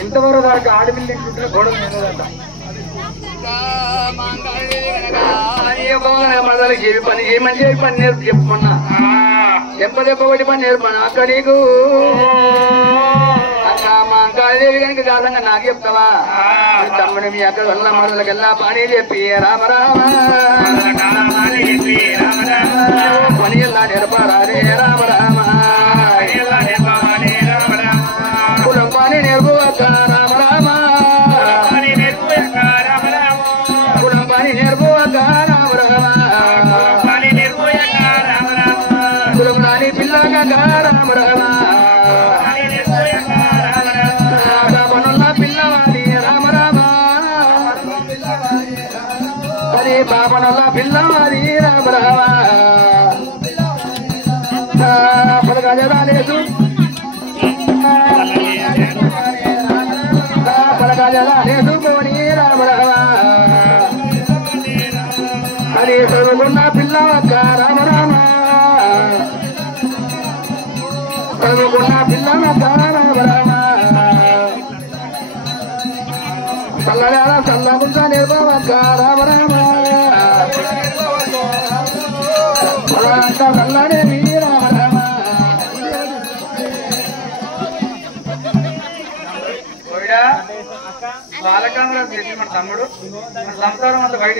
ఇంతవరకు వారికి ఆడపిల్లి గొడవ లేదంట. పని ఏ మంచి పని నేర్పు చెప్పమన్నా చెప్పదెప్ప ఒకటి పని నేర్పన్నా అక్క నీకు అక్క మా కాళీదేవి కనుక కాదంగా నాకు చెప్తావా తమ్ముడు మీ అక్క వల్ల మనలకెల్లా పని చెప్పి రామ రామ పని ఎలా నేర్పరాదే రామ రామ కులం పని నేర్పు అక్క రామ రామ కులం పని నేర్పు అక్క రామ రామ కులం రాని పిల్లగా రామ రామ పిల్లవాడి రామ రామ పని బాబనల్ల పిల్లవాడి రామ రామ పలకాలేదు పలకాలేదు పోని రామ రామ అని చదువుకున్న పిల్లవక్క రామ రామ చదువుకున్న పిల్లవక్క రామ రామ చల్లగా చల్లకుండా నిర్భవక్క రామ రామ చల్లనే మీ రామ రామ బాలకాంధ్ర మన తమ్ముడు మన సంసారం అంతా బయట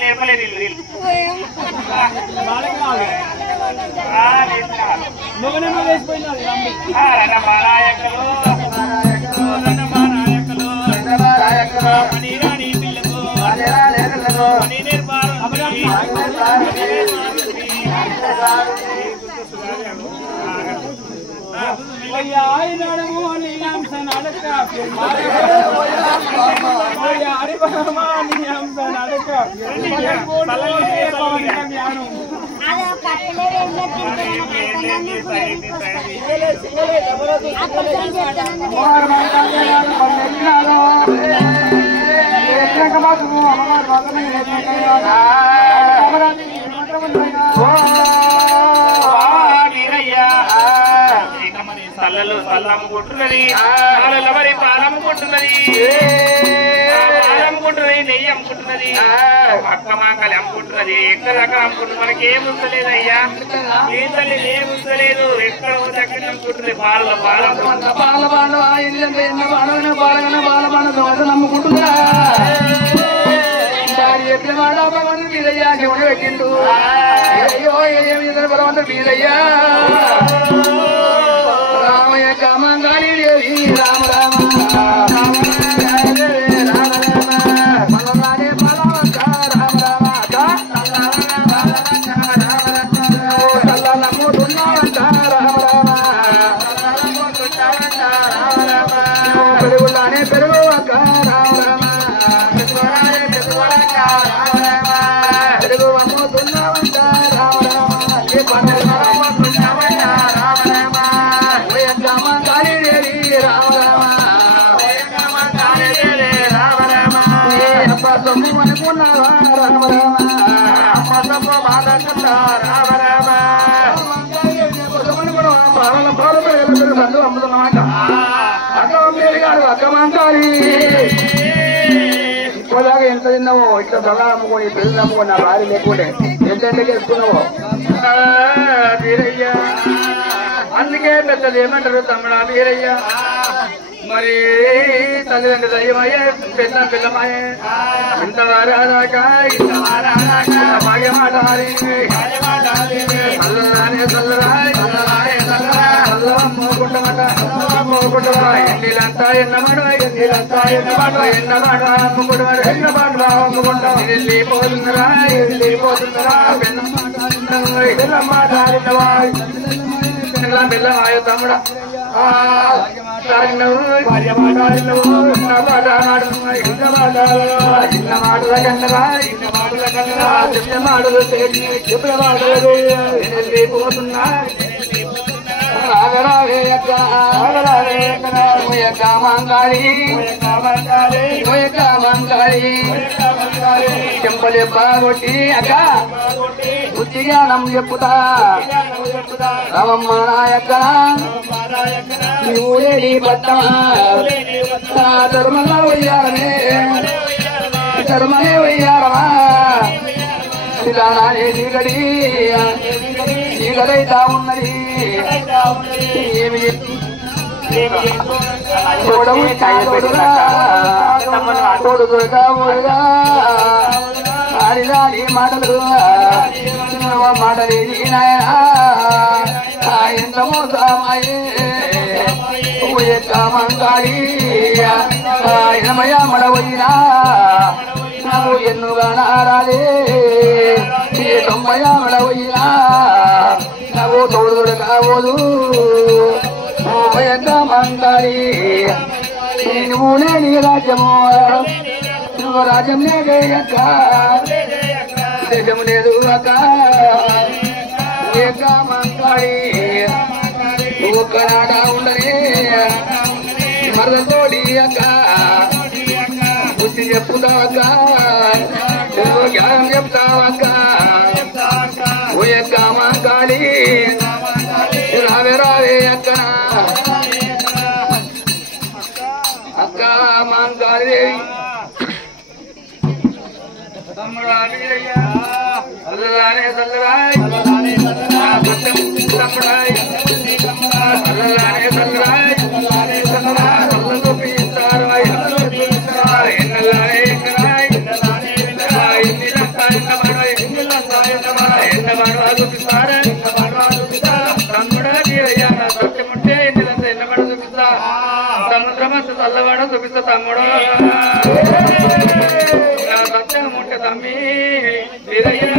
నేర్పలేదు తల్లలు అమ్ముకుంటున్నది మరి పాలు అమ్ముకుంటున్నది అమ్ముకుంటున్నది నెయ్యి అమ్ముకుంటున్నది అక్క మాకలి అమ్ముకుంటున్నది ఎక్కడక్కడ అమ్ముకుంటుంది మనకి ఏం ఉంచలేదు అయ్యా మీ తల్లి ఏం ఉంచలేదు ఎక్కడ దగ్గర అమ్ముకుంటుంది పాల అమ్ముకుంటుందా చెప్పిన మాట భగవంతుడు మీదయ్యా శివుడు పెట్టిండు అయ్యో ఏమి భగవంతుడు మీదయ్యా రామయ్య కామంగాని దేవి రామ రామ మనలానే బలవక్క రామ రామ నమ్ముతున్నావక్క రామ రామ పెరుగులానే పెరుగువక్క రామ పెరుగు అమ్ముతున్నావక్క రామ సొమ్ము అనుకున్నావా రామ రామ అమ్మ సొమ్ము బాధకున్నా రామ రామ సందు అమ్ముతున్నమాట అక్క పేరు గారు అక్క మంటారి ఇప్పటిదాకా ఎంత తిన్నావో ఇట్లా సలా అమ్ముకొని పెళ్ళి అమ్ముకొని నా భార్య లేకుంటే ఎంతెంతకి వేసుకున్నావో వీరయ్య అందుకే పెద్దలు ఏమంటారు తమ్ముడా వీరయ్య మరి తల్లిదండ్రులు దయ్యమయ్యే పెద్ద పిల్లమాయే ఇంత వారాక భాగ్యమాటాలి చల్లరానే చల్లరాయ్ చల్లరానే చల్లరా చల్లమ్మ ఎన్నిలంతా ఎన్నమాట ఎన్నిలంతా ఎన్నమాట ఎన్నమాట అమ్ముకుంటారు ఎన్నమాట అమ్ముకుంటాం వెళ్ళిపోతుందరా వెళ్ళిపోతుందరా బెల్లమాట బెల్లమాయ తమ్ముడ భార్య చిన్న మాటల కన్నరా చిన్న మాటల కన్నరా చిన్న మాటలు చిన్న మాటలు వెళ్ళిపోతున్నా రాగరావే చెంపలే బాగొట్టి అక్క బుద్ధి జ్ఞానం చెప్పుతా రామమ్మ నాయక్క ఊరేడి పట్టమా ధర్మంగా వెయ్యాలనే ధర్మనే వెయ్యాలమా పిల్లనానే చీకటి చీకటైతా ఉన్నది ఏమి తోడుగా ఆడిదాని మాటలు మాటలేది నాయనా ఎంత మోసమాయే మంగాళి ఎనమయ మడవయినా నాకు ఎన్నుగా నారాలే తొంభయ మడవయినా నాకు తోడు కావదు మంగాళి నువ్వు లేని రాజ్యము నువ్వు రాజ్యం లేదే అక్క దేశం లేదు అక్క మంగాళి ఒక్కనాట ఉండనే మరదతోడి అక్క బుద్ధి చెప్పుతావక్క జ్ఞానం చెప్తావక్క ఓ అక్క మంగాళి రావే రావే అక్క అక్క మంగాళి తమ్ముడా అల్లరానే సల్లరాయ్ తమ్ముడాయ్ అల్లరానే సల్లరాయ్ సల్లను చూపిస్తారాయ్ ఎన్నలానే ఎక్కరాయ్ ఎన్నిలంతా ఎన్నమాడవాయ్ ఎన్నమాడవా చూపిస్తారా తమ్ముడా అయ్యా సత్యముంటే ఎన్నిలంతా ఎన్నమాడ చూపిస్తా సముద్రమంత చల్లవాడ చూపిస్తా తమ్ముడు సత్యముంటే తమ్మి వీరయ్యా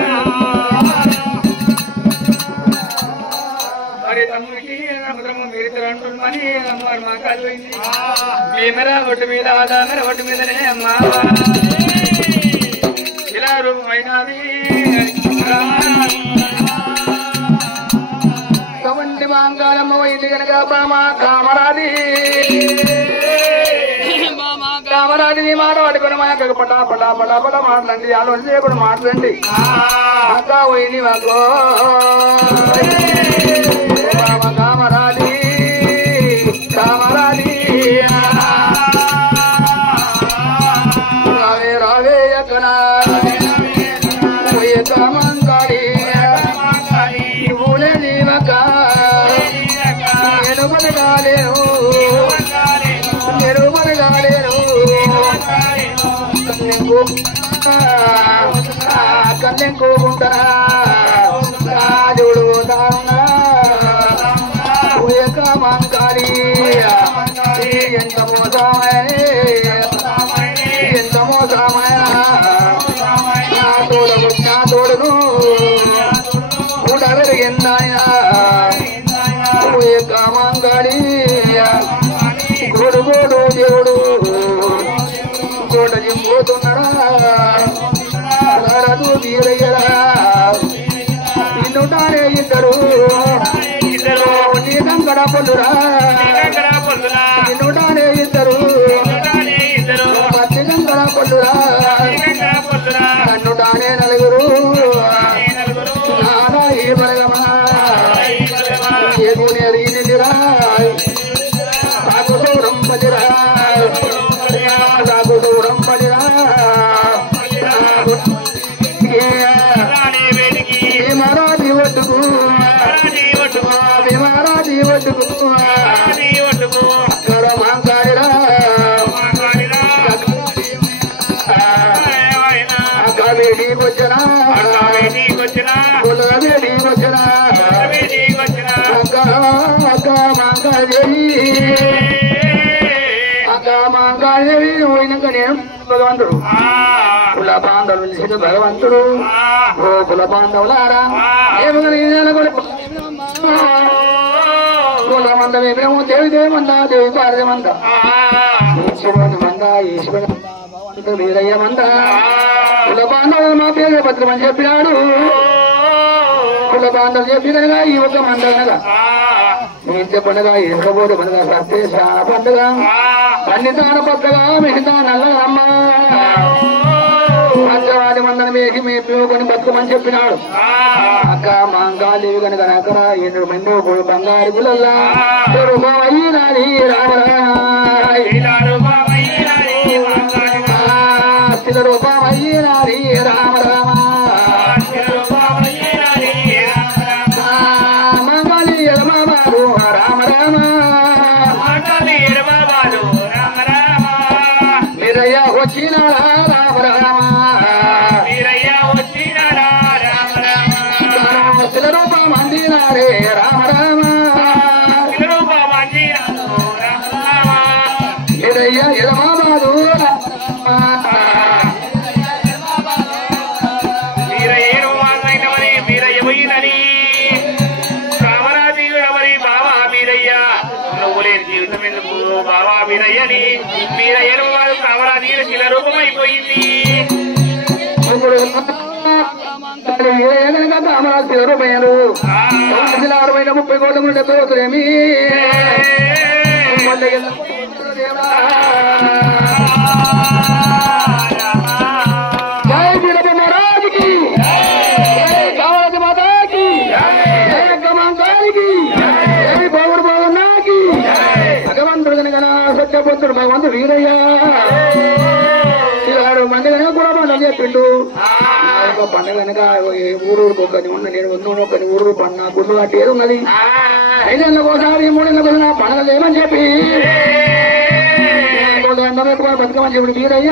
మరి తమ్ముడికి సముద్రము మీరు అంటున్నామని అమ్మవారు మా కాలు పోయింది భీమరా ఒట్టు మీద ఆదామర ఒట్టు మీదనే అమ్మా ఇలా రూపమైనది కవండి మాంగాళమ్మ వైద్య కనుక బామా కామరాది కామరాది మాట పట్టుకుని మా యొక్క పటా పటా పటా పటా మాటలండి ఆలోచన చేయకుండా మాటలండి అక్క పోయింది మాకు కామరాది కామరాది రావే రావే అక్కన మంగాళి ఊలే నీవక నేను మనగాలేను నేను మనగాలేను కన్నెంకోకుండా రాజుడు మంగాళి ఎంత మోసమయ ఎంత మోసమయ నా తోడును కూడా పెరిగిందాయన మంగాళి గోడు గోడు దేవుడు కోట జింపోతున్నాడా రదు తీరయ్యరా నిన్నుంటారే ఇద్దరు నీ కంకడ పొల్లురా నిన్నుంటారే ఇద్దరు పచ్చి కంకడ పొల్లురా నన్నుంటానే నలుగురు నానా ఈ బలగమా ఏదో నేరిరా సాగు దూరం పదిరా సాగు దూరం పదిరా భీమరాజి ఒడ్డుకు భీమరాజి ఒడ్డుకు అక్కడ మంగాళిరా అక్క వేడికి వచ్చినా వేడికి వచ్చినా అక్క అక్క మంగాళి భగవంతుడు కుల బాంధవులు భగవంతుడు ఓ కుల బాంధవులారా కుల మంద వేమేమో దేవి దేవమంద దేవి పారదేమంద ఈశ్వరుని మంద ఈశ్వరు వీరయ్య మంద కుల బాంధవులు మా పేరు భద్రమని చెప్పినాడు కుల బాంధవులు చెప్పినగా ఈ ఒక మందగా నిత్య పండుగ ఇసుకపోతే పండుగ సత్యశాన పండుగ పండితాన పద్దగా మిగతా నల్లమ్మ పంచవాది మందని మేకి మేపుకొని బతుకమని చెప్పినాడు అక్క మాంగాదేవి కనుక అక్కడ 8 మంది ఇప్పుడు బంగారు పిల్లల్లా రూపమయ్యినారి రూపమయ్యినారి రామ రామ మంగళి ఎడమాబాలు రామ రామ మీరయ్య వచ్చినారా రామ రామ రూపం అందినారే రామ రామ మీరయ్య ఎడమాబాలు జీవితం ఎందుకు బాబా మీరయ్యని మీరయ్యను వారు కావరాది శిల రూపమైపోయింది శిల రూపయ్యారు 60 కోట్ల నుండి ఎత్తవచ్చునేమి జై వీరప్ప మహారాజుకి జై కావరాజు మాతాకి జై గమంతానికి జై బాబుడు బాబున్నాకి భగవంతుడు కనుక సత్యపుత్రుడు భగవంతుడు వీరయ్య ఇలాడు పండుగ కూడా పండుగ చెప్పిండు పండుగ కనుక ఊరూరుకు ఒకని ఉన్న నేను ఒకని ఊరు పండుగ గుడ్లు కట్టి ఏది ఉన్నది 5 ఏళ్ళకు ఒకసారి 3 ఏళ్ళకు నా పండుగ లేమని చెప్పి బతుకమని చెప్పి వీరయ్య